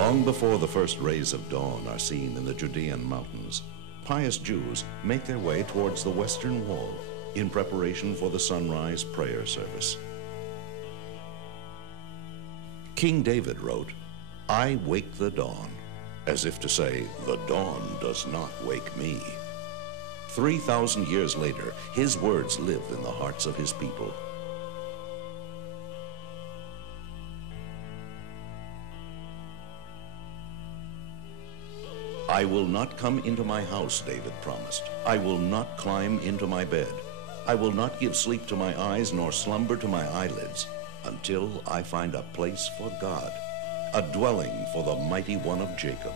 Long before the first rays of dawn are seen in the Judean mountains, pious Jews make their way towards the western wall in preparation for the sunrise prayer service. King David wrote, "I wake the dawn," as if to say, the dawn does not wake me. 3,000 years later, his words live in the hearts of his people. "I will not come into my house," David promised. "I will not climb into my bed. I will not give sleep to my eyes nor slumber to my eyelids until I find a place for God, a dwelling for the mighty one of Jacob."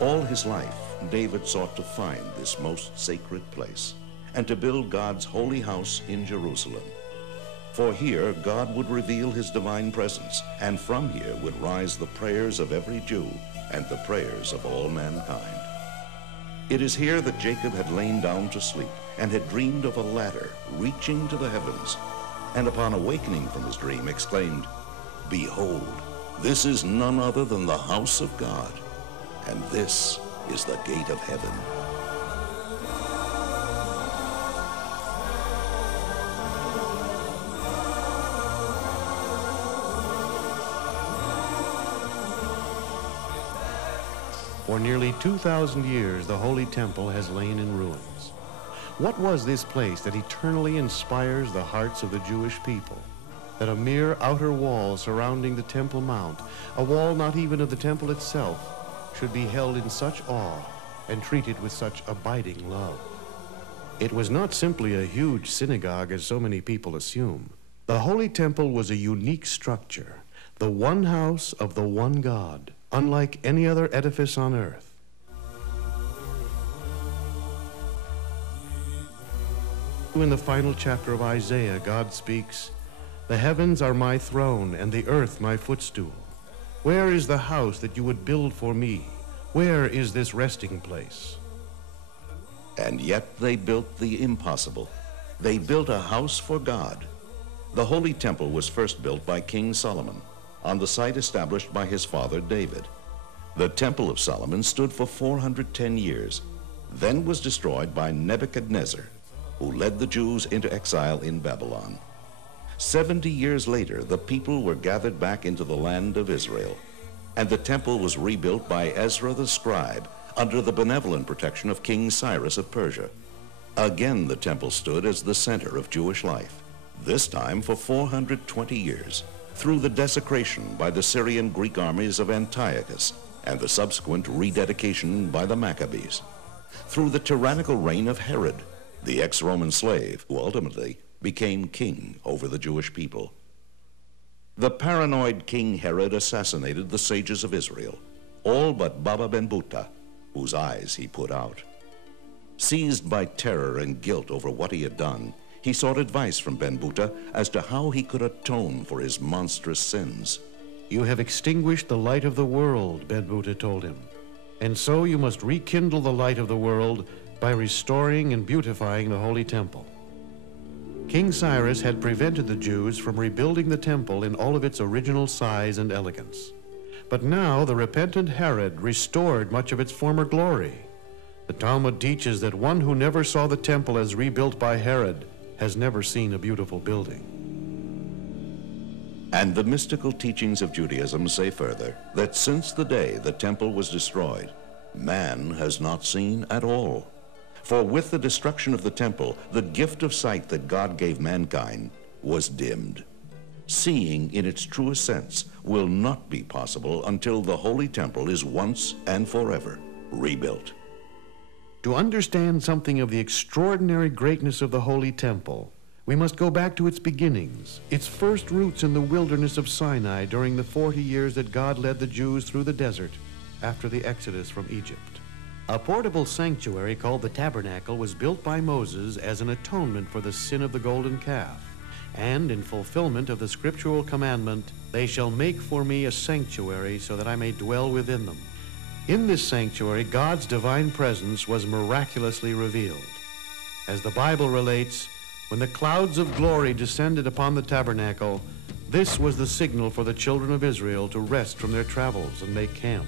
All his life, David sought to find this most sacred place and to build God's holy house in Jerusalem. For here, God would reveal his divine presence, and from here would rise the prayers of every Jew and the prayers of all mankind. It is here that Jacob had lain down to sleep and had dreamed of a ladder reaching to the heavens, and upon awakening from his dream exclaimed, "Behold, this is none other than the house of God, and this is the gate of heaven." For nearly 2,000 years, the Holy Temple has lain in ruins. What was this place that eternally inspires the hearts of the Jewish people? That a mere outer wall surrounding the Temple Mount, a wall not even of the temple itself, should be held in such awe and treated with such abiding love. It was not simply a huge synagogue as so many people assume. The Holy Temple was a unique structure, the one house of the one God, unlike any other edifice on earth. In the final chapter of Isaiah, God speaks, "The heavens are my throne and the earth my footstool. Where is the house that you would build for me? Where is this resting place?" And yet they built the impossible. They built a house for God. The Holy Temple was first built by King Solomon on the site established by his father David. The Temple of Solomon stood for 410 years, then was destroyed by Nebuchadnezzar, who led the Jews into exile in Babylon. 70 years later, the people were gathered back into the land of Israel, and the temple was rebuilt by Ezra the scribe under the benevolent protection of King Cyrus of Persia. Again, the temple stood as the center of Jewish life, this time for 420 years, through the desecration by the Syrian Greek armies of Antiochus and the subsequent rededication by the Maccabees, through the tyrannical reign of Herod, the ex-Roman slave who ultimately became king over the Jewish people. The paranoid King Herod assassinated the sages of Israel, all but Baba Ben Buta, whose eyes he put out. Seized by terror and guilt over what he had done, he sought advice from Ben Buta as to how he could atone for his monstrous sins. "You have extinguished the light of the world," Ben Buta told him, "and so you must rekindle the light of the world by restoring and beautifying the Holy Temple." King Cyrus had prevented the Jews from rebuilding the temple in all of its original size and elegance. But now the repentant Herod restored much of its former glory. The Talmud teaches that one who never saw the temple as rebuilt by Herod has never seen a beautiful building. And the mystical teachings of Judaism say further that since the day the temple was destroyed, man has not seen at all. For with the destruction of the temple, the gift of sight that God gave mankind was dimmed. Seeing in its truest sense will not be possible until the Holy Temple is once and forever rebuilt. To understand something of the extraordinary greatness of the Holy Temple, we must go back to its beginnings, its first roots in the wilderness of Sinai during the 40 years that God led the Jews through the desert after the exodus from Egypt. A portable sanctuary called the Tabernacle was built by Moses as an atonement for the sin of the golden calf, and in fulfillment of the scriptural commandment, "They shall make for me a sanctuary so that I may dwell within them." In this sanctuary, God's divine presence was miraculously revealed. As the Bible relates, when the clouds of glory descended upon the tabernacle, This was the signal for the children of Israel to rest from their travels and make camp.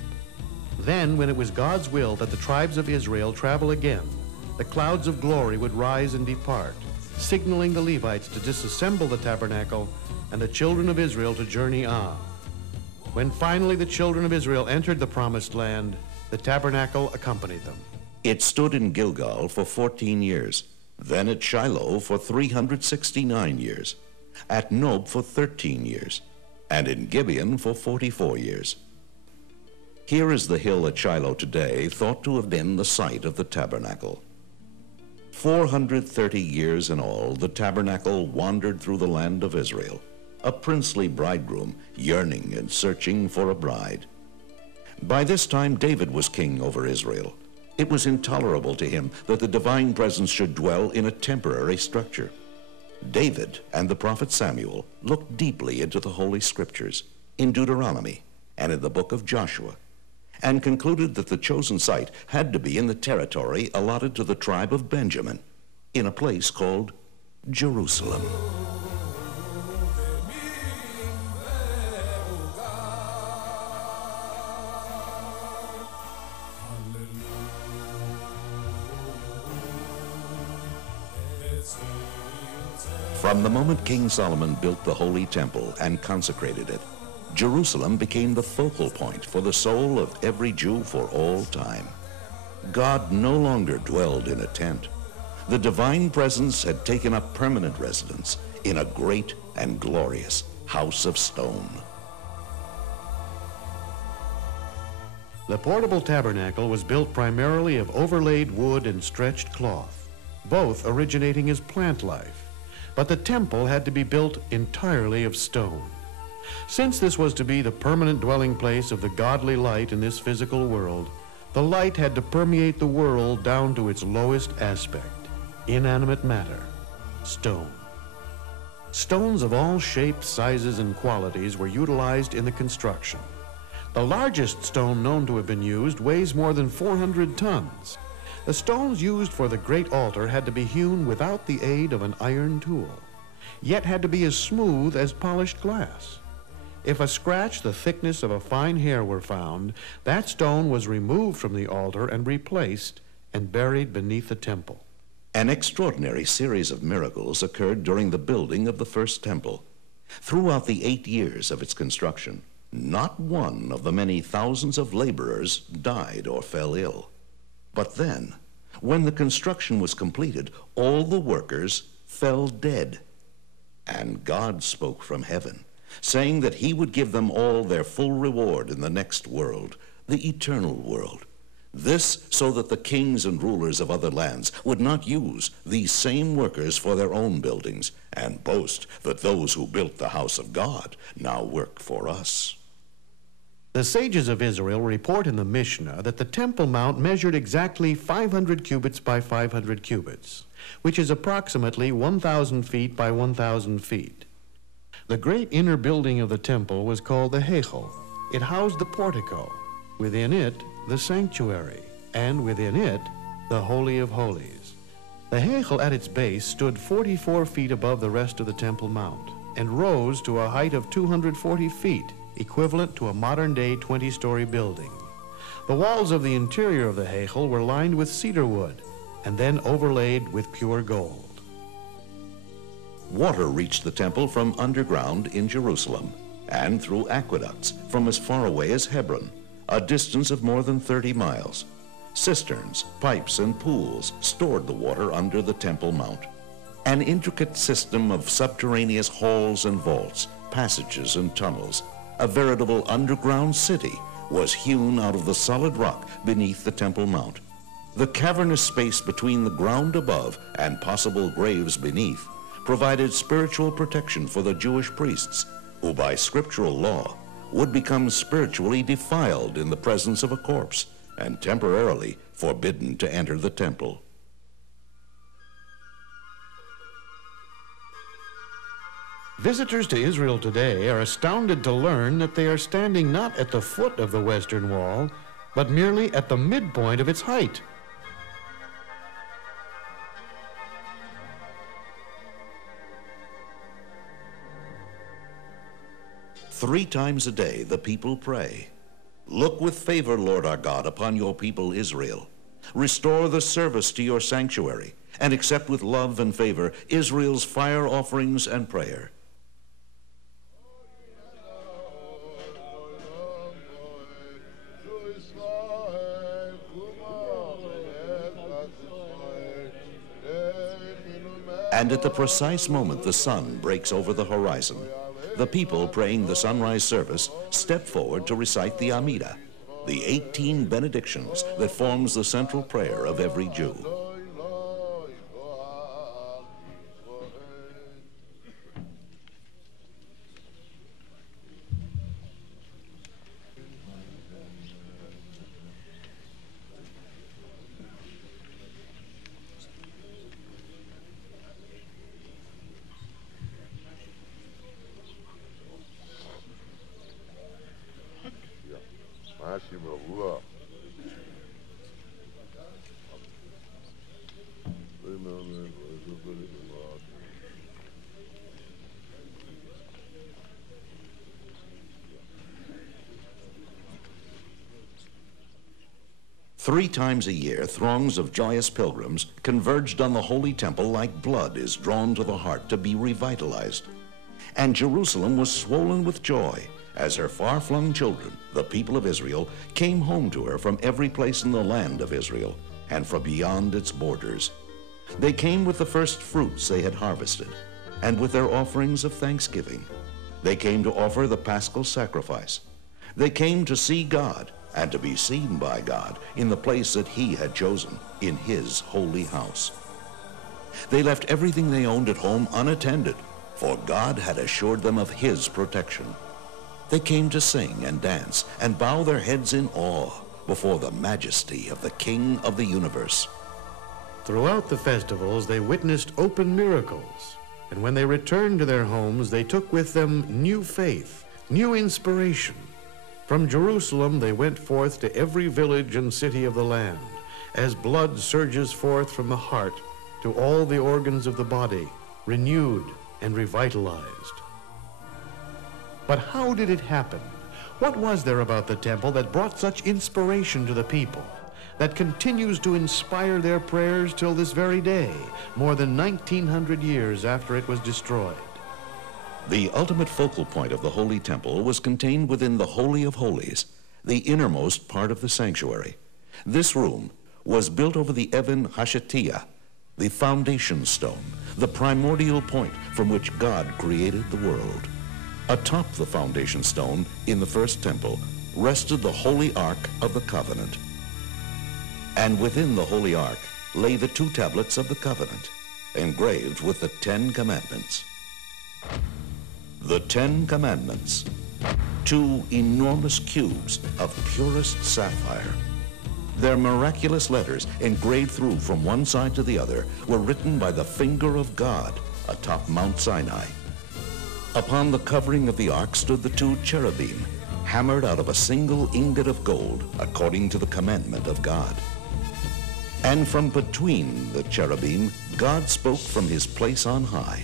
Then, when it was God's will that the tribes of Israel travel again, the clouds of glory would rise and depart, signaling the Levites to disassemble the tabernacle and the children of Israel to journey on. When finally the children of Israel entered the promised land, the tabernacle accompanied them. It stood in Gilgal for 14 years, then at Shiloh for 369 years, at Nob for 13 years, and in Gibeon for 44 years. Here is the hill at Shiloh today, thought to have been the site of the tabernacle. 430 years in all, the tabernacle wandered through the land of Israel, a princely bridegroom yearning and searching for a bride. By this time, David was king over Israel. It was intolerable to him that the divine presence should dwell in a temporary structure. David and the prophet Samuel looked deeply into the Holy Scriptures, in Deuteronomy and in the book of Joshua, and concluded that the chosen site had to be in the territory allotted to the tribe of Benjamin, in a place called Jerusalem. From the moment King Solomon built the Holy Temple and consecrated it, Jerusalem became the focal point for the soul of every Jew for all time. God no longer dwelled in a tent. The divine presence had taken up permanent residence in a great and glorious house of stone. The portable tabernacle was built primarily of overlaid wood and stretched cloth, both originating as plant life. But the temple had to be built entirely of stone. Since this was to be the permanent dwelling place of the godly light in this physical world, the light had to permeate the world down to its lowest aspect, inanimate matter, stone. Stones of all shapes, sizes, and qualities were utilized in the construction. The largest stone known to have been used weighs more than 400 tons. The stones used for the great altar had to be hewn without the aid of an iron tool, yet had to be as smooth as polished glass. If a scratch the thickness of a fine hair were found, that stone was removed from the altar and replaced and buried beneath the temple. An extraordinary series of miracles occurred during the building of the first temple. Throughout the 8 years of its construction, not one of the many thousands of laborers died or fell ill. But then, when the construction was completed, all the workers fell dead. And God spoke from heaven, saying that he would give them all their full reward in the next world, the eternal world. This so that the kings and rulers of other lands would not use these same workers for their own buildings and boast that those who built the house of God now work for us. The sages of Israel report in the Mishnah that the Temple Mount measured exactly 500 cubits by 500 cubits, which is approximately 1,000 feet by 1,000 feet. The great inner building of the temple was called the Hecho. It housed the portico, within it the sanctuary, and within it the Holy of Holies. The Hecho at its base stood 44 feet above the rest of the Temple Mount and rose to a height of 240 feet, equivalent to a modern-day 20-story building. The walls of the interior of the Hecho were lined with cedar wood and then overlaid with pure gold. Water reached the temple from underground in Jerusalem and through aqueducts from as far away as Hebron, a distance of more than 30 miles. Cisterns, pipes, and pools stored the water under the Temple Mount. An intricate system of subterraneous halls and vaults, passages and tunnels, a veritable underground city, was hewn out of the solid rock beneath the Temple Mount. The cavernous space between the ground above and possible graves beneath provided spiritual protection for the Jewish priests, who by scriptural law would become spiritually defiled in the presence of a corpse and temporarily forbidden to enter the temple. Visitors to Israel today are astounded to learn that they are standing not at the foot of the Western Wall, but merely at the midpoint of its height. 3 times a day the people pray. Look with favor, Lord our God, upon your people Israel. Restore the service to your sanctuary, and accept with love and favor Israel's fire offerings and prayer. And at the precise moment the sun breaks over the horizon, the people praying the sunrise service step forward to recite the Amidah, the 18 benedictions that forms the central prayer of every Jew. Three times a year, throngs of joyous pilgrims converged on the Holy Temple like blood is drawn to the heart to be revitalized. And Jerusalem was swollen with joy as her far-flung children, the people of Israel, came home to her from every place in the land of Israel and from beyond its borders. They came with the first fruits they had harvested and with their offerings of thanksgiving. They came to offer the paschal sacrifice. They came to see God and to be seen by God in the place that he had chosen, in his holy house. They left everything they owned at home unattended, for God had assured them of his protection. They came to sing and dance and bow their heads in awe before the majesty of the King of the universe. Throughout the festivals, they witnessed open miracles, and when they returned to their homes, they took with them new faith, new inspiration. From Jerusalem, they went forth to every village and city of the land, as blood surges forth from the heart to all the organs of the body, renewed and revitalized. But how did it happen? What was there about the temple that brought such inspiration to the people, that continues to inspire their prayers till this very day, more than 1900 years after it was destroyed? The ultimate focal point of the Holy Temple was contained within the Holy of Holies, the innermost part of the sanctuary. This room was built over the Even Hashatiyah, the foundation stone, the primordial point from which God created the world. Atop the foundation stone in the first temple rested the Holy Ark of the Covenant. And within the Holy Ark lay the 2 tablets of the Covenant, engraved with the 10 Commandments. The 10 Commandments, 2 enormous cubes of purest sapphire. Their miraculous letters, engraved through from one side to the other, were written by the finger of God atop Mount Sinai. Upon the covering of the ark stood the 2 cherubim, hammered out of a single ingot of gold, according to the commandment of God. And from between the cherubim, God spoke from his place on high.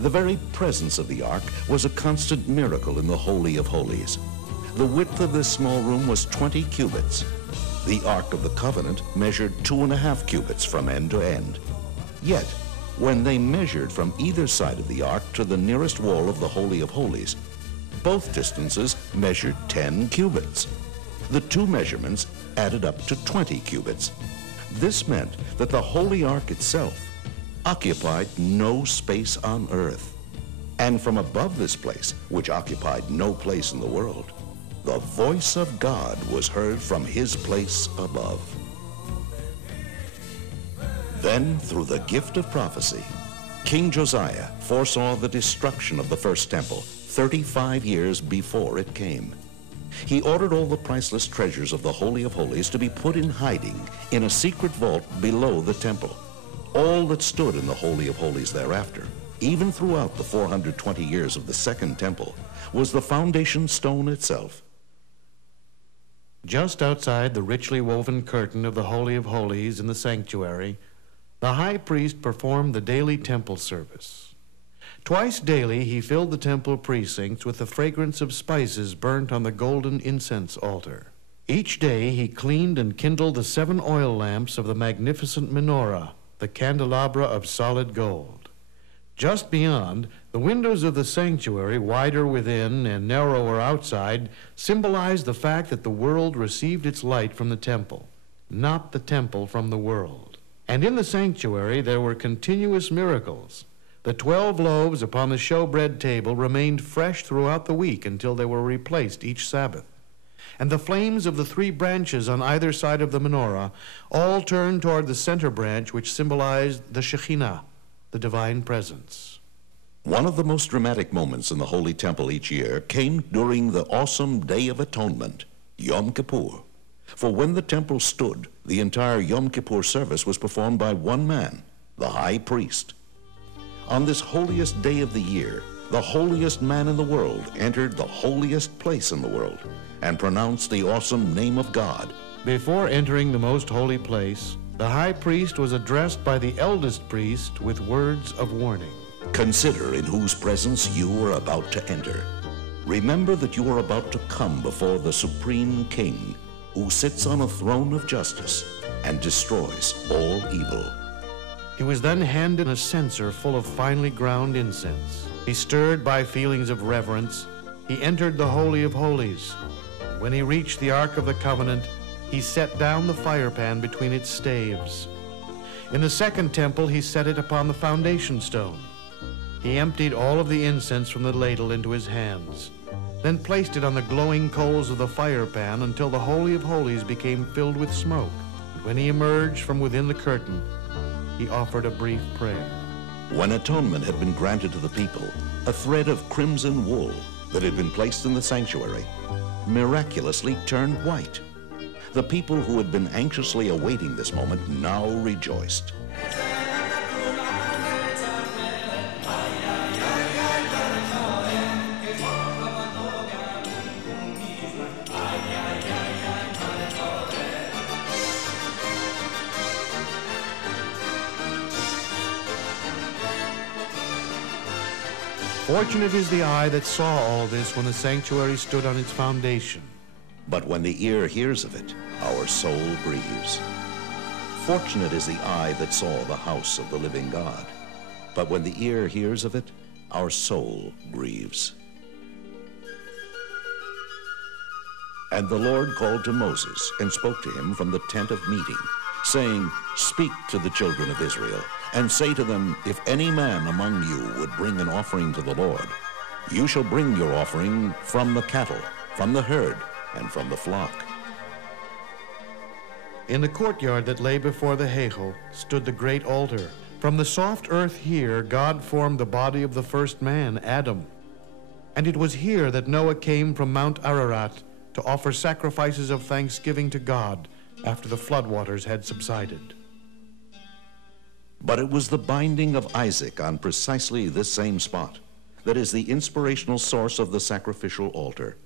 The very presence of the ark was a constant miracle in the Holy of Holies. The width of this small room was 20 cubits. The Ark of the Covenant measured 2.5 cubits from end to end. Yet, when they measured from either side of the ark to the nearest wall of the Holy of Holies, both distances measured 10 cubits. The 2 measurements added up to 20 cubits. This meant that the Holy Ark itself occupied no space on earth. And from above this place, which occupied no place in the world, the voice of God was heard from his place above. Then, through the gift of prophecy, King Josiah foresaw the destruction of the first temple 35 years before it came. He ordered all the priceless treasures of the Holy of Holies to be put in hiding in a secret vault below the temple. All that stood in the Holy of Holies thereafter, even throughout the 420 years of the Second Temple, was the foundation stone itself. Just outside the richly woven curtain of the Holy of Holies in the sanctuary, the high priest performed the daily temple service. Twice daily he filled the temple precincts with the fragrance of spices burnt on the golden incense altar. Each day he cleaned and kindled the 7 oil lamps of the magnificent menorah, the candelabra of solid gold. Just beyond, the windows of the sanctuary, wider within and narrower outside, symbolized the fact that the world received its light from the temple, not the temple from the world. And in the sanctuary there were continuous miracles. The 12 loaves upon the showbread table remained fresh throughout the week until they were replaced each Sabbath. And the flames of the 3 branches on either side of the menorah all turned toward the center branch, which symbolized the Shekhinah, the divine presence. One of the most dramatic moments in the Holy Temple each year came during the awesome Day of Atonement, Yom Kippur. For when the temple stood, the entire Yom Kippur service was performed by one man, the high priest. On this holiest day of the year, the holiest man in the world entered the holiest place in the world and pronounced the awesome name of God. Before entering the most holy place, the high priest was addressed by the eldest priest with words of warning. Consider in whose presence you are about to enter. Remember that you are about to come before the Supreme King, who sits on a throne of justice and destroys all evil. He was then handed a censer full of finely ground incense. He, stirred by feelings of reverence, he entered the Holy of Holies. When he reached the Ark of the Covenant, he set down the firepan between its staves. In the second temple, he set it upon the foundation stone. He emptied all of the incense from the ladle into his hands, then placed it on the glowing coals of the firepan until the Holy of Holies became filled with smoke. When he emerged from within the curtain, he offered a brief prayer. When atonement had been granted to the people, a thread of crimson wool that had been placed in the sanctuary miraculously turned white. The people who had been anxiously awaiting this moment now rejoiced. Fortunate is the eye that saw all this when the sanctuary stood on its foundation. But when the ear hears of it, our soul grieves. Fortunate is the eye that saw the house of the living God. But when the ear hears of it, our soul grieves. And the Lord called to Moses and spoke to him from the tent of meeting, saying, "Speak to the children of Israel, and say to them, if any man among you would bring an offering to the Lord, you shall bring your offering from the cattle, from the herd, and from the flock." In the courtyard that lay before the Heichal stood the great altar. From the soft earth here, God formed the body of the first man, Adam. And it was here that Noah came from Mount Ararat to offer sacrifices of thanksgiving to God after the floodwaters had subsided. But it was the binding of Isaac on precisely this same spot that is the inspirational source of the sacrificial altar.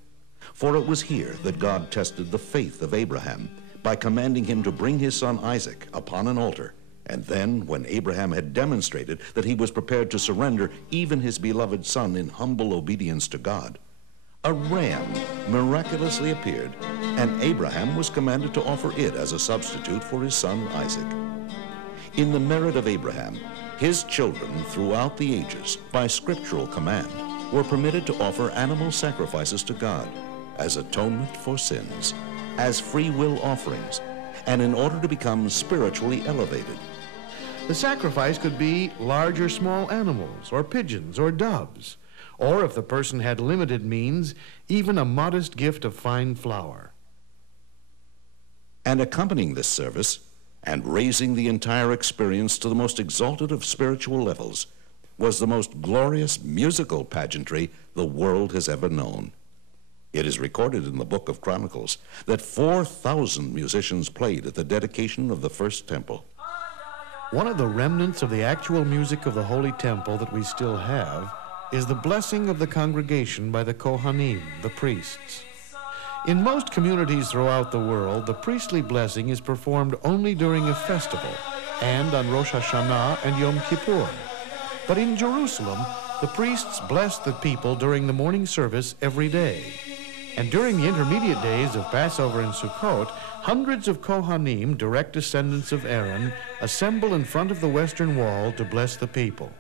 For it was here that God tested the faith of Abraham by commanding him to bring his son Isaac upon an altar. And then, when Abraham had demonstrated that he was prepared to surrender even his beloved son in humble obedience to God, a ram miraculously appeared, and Abraham was commanded to offer it as a substitute for his son Isaac. In the merit of Abraham, his children throughout the ages, by scriptural command, were permitted to offer animal sacrifices to God as atonement for sins, as free will offerings, and in order to become spiritually elevated. The sacrifice could be large or small animals, or pigeons, or doves, or if the person had limited means, even a modest gift of fine flour. And accompanying this service, and raising the entire experience to the most exalted of spiritual levels, was the most glorious musical pageantry the world has ever known. It is recorded in the Book of Chronicles that 4,000 musicians played at the dedication of the first temple. One of the remnants of the actual music of the Holy Temple that we still have is the blessing of the congregation by the Kohanim, the priests. In most communities throughout the world, the priestly blessing is performed only during a festival and on Rosh Hashanah and Yom Kippur. But in Jerusalem, The priests blessed the people during the morning service every day. And during the intermediate days of Passover and Sukkot, hundreds of Kohanim, direct descendants of Aaron, assemble in front of the western wall to bless the people.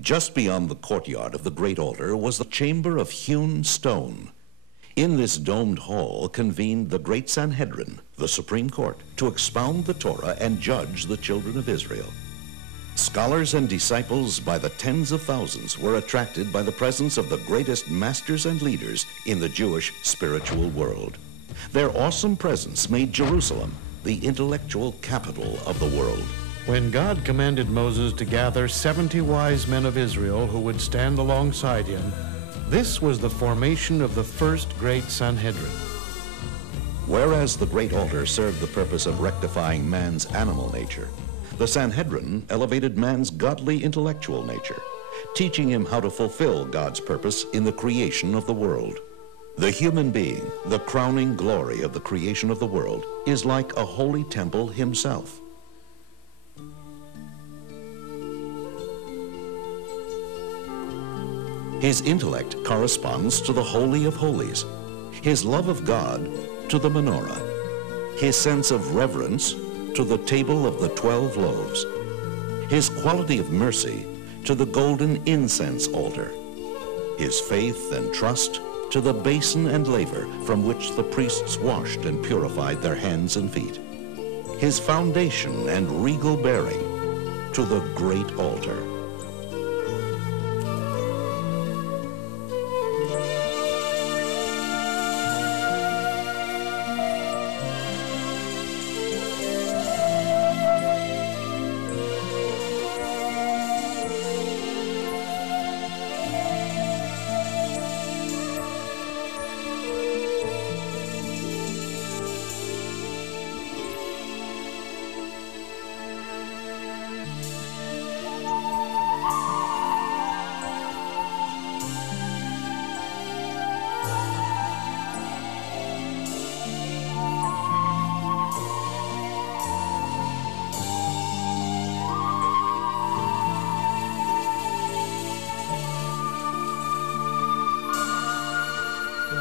Just beyond the courtyard of the great altar was the chamber of hewn stone. In this domed hall convened the great Sanhedrin, the Supreme Court, to expound the Torah and judge the children of Israel. Scholars and disciples by the tens of thousands were attracted by the presence of the greatest masters and leaders in the Jewish spiritual world. Their awesome presence made Jerusalem the intellectual capital of the world. When God commanded Moses to gather 70 wise men of Israel who would stand alongside him, this was the formation of the first great Sanhedrin. Whereas the great altar served the purpose of rectifying man's animal nature, the Sanhedrin elevated man's godly intellectual nature, teaching him how to fulfill God's purpose in the creation of the world. The human being, the crowning glory of the creation of the world, is like a holy temple himself. His intellect corresponds to the Holy of Holies, his love of God to the menorah, his sense of reverence to the table of the 12 loaves, his quality of mercy to the golden incense altar, his faith and trust to the basin and laver from which the priests washed and purified their hands and feet, his foundation and regal bearing to the great altar.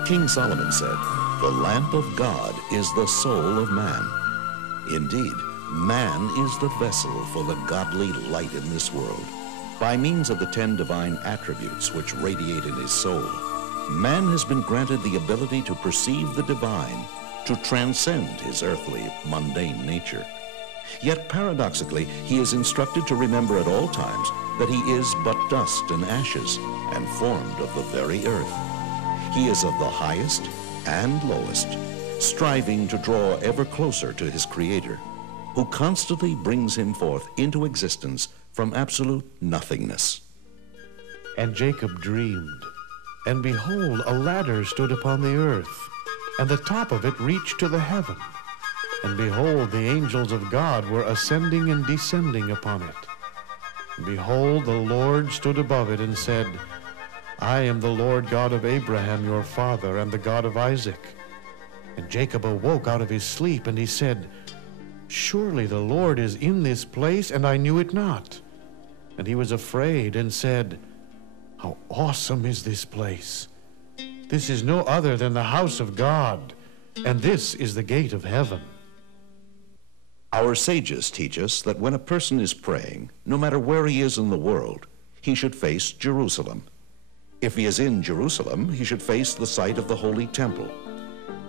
King Solomon said, "The lamp of God is the soul of man." Indeed, man is the vessel for the godly light in this world. By means of the 10 divine attributes which radiate in his soul, man has been granted the ability to perceive the divine to transcend his earthly, mundane nature. Yet paradoxically, he is instructed to remember at all times that he is but dust and ashes and formed of the very earth. He is of the highest and lowest, striving to draw ever closer to his Creator, who constantly brings him forth into existence from absolute nothingness. And Jacob dreamed, and behold, a ladder stood upon the earth, and the top of it reached to the heaven. And behold, the angels of God were ascending and descending upon it. And behold, the Lord stood above it and said, I am the Lord God of Abraham your father, and the God of Isaac. And Jacob awoke out of his sleep, and he said, Surely the Lord is in this place, and I knew it not. And he was afraid and said, How awesome is this place! This is no other than the house of God, and this is the gate of heaven. Our sages teach us that when a person is praying, no matter where he is in the world, he should face Jerusalem. If he is in Jerusalem, he should face the site of the Holy Temple.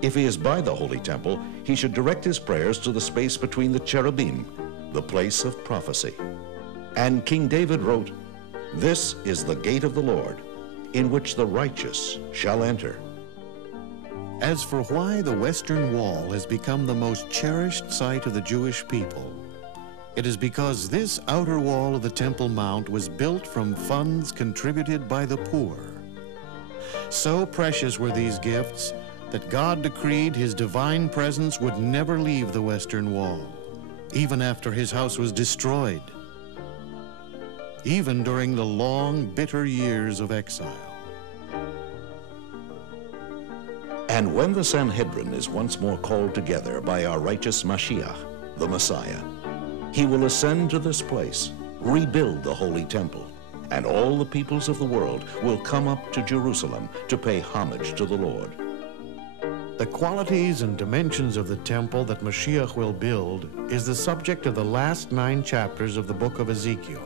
If he is by the Holy Temple, he should direct his prayers to the space between the cherubim, the place of prophecy. And King David wrote, This is the gate of the Lord, in which the righteous shall enter. As for why the Western Wall has become the most cherished site of the Jewish people, it is because this outer wall of the Temple Mount was built from funds contributed by the poor. So precious were these gifts that God decreed his divine presence would never leave the Western Wall, even after his house was destroyed, even during the long, bitter years of exile. And when the Sanhedrin is once more called together by our righteous Mashiach, the Messiah, he will ascend to this place, rebuild the Holy Temple, and all the peoples of the world will come up to Jerusalem to pay homage to the Lord. The qualities and dimensions of the temple that Mashiach will build is the subject of the last 9 chapters of the book of Ezekiel.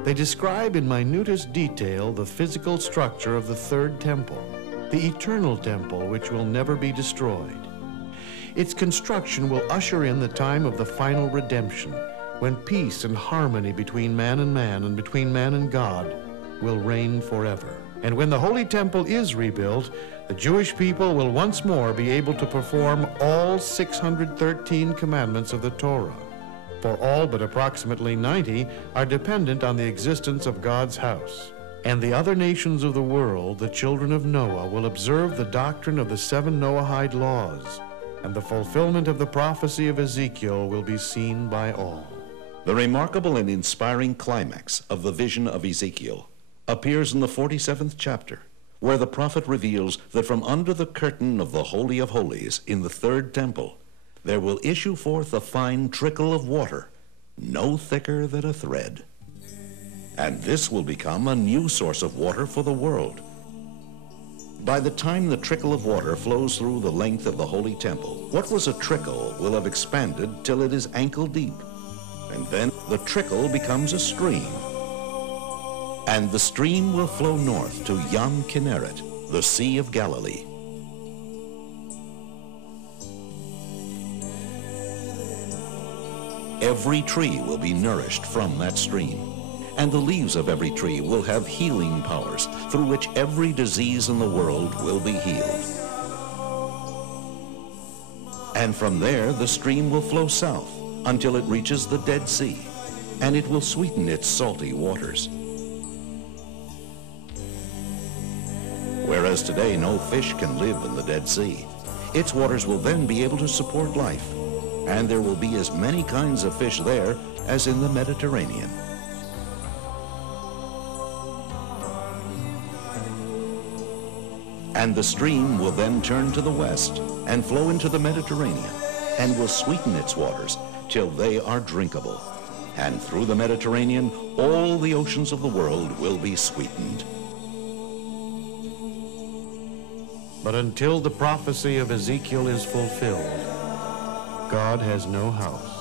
They describe in minutest detail the physical structure of the third temple, the eternal temple which will never be destroyed. Its construction will usher in the time of the final redemption, when peace and harmony between man and between man and God will reign forever. And when the Holy Temple is rebuilt, the Jewish people will once more be able to perform all 613 commandments of the Torah, for all but approximately 90 are dependent on the existence of God's house. And the other nations of the world, the children of Noah, will observe the doctrine of the 7 Noahide laws, and the fulfillment of the prophecy of Ezekiel will be seen by all. The remarkable and inspiring climax of the vision of Ezekiel appears in the 47th chapter, where the prophet reveals that from under the curtain of the Holy of Holies in the third temple, there will issue forth a fine trickle of water, no thicker than a thread. And this will become a new source of water for the world. By the time the trickle of water flows through the length of the Holy Temple, what was a trickle will have expanded till it is ankle deep. And then the trickle becomes a stream. And the stream will flow north to Yom Kippur, the Sea of Galilee. Every tree will be nourished from that stream, and the leaves of every tree will have healing powers through which every disease in the world will be healed. And from there, the stream will flow south until it reaches the Dead Sea, and it will sweeten its salty waters. Whereas today no fish can live in the Dead Sea, its waters will then be able to support life, and there will be as many kinds of fish there as in the Mediterranean. And the stream will then turn to the west and flow into the Mediterranean, and will sweeten its waters till they are drinkable. And through the Mediterranean, all the oceans of the world will be sweetened. But until the prophecy of Ezekiel is fulfilled, God has no house.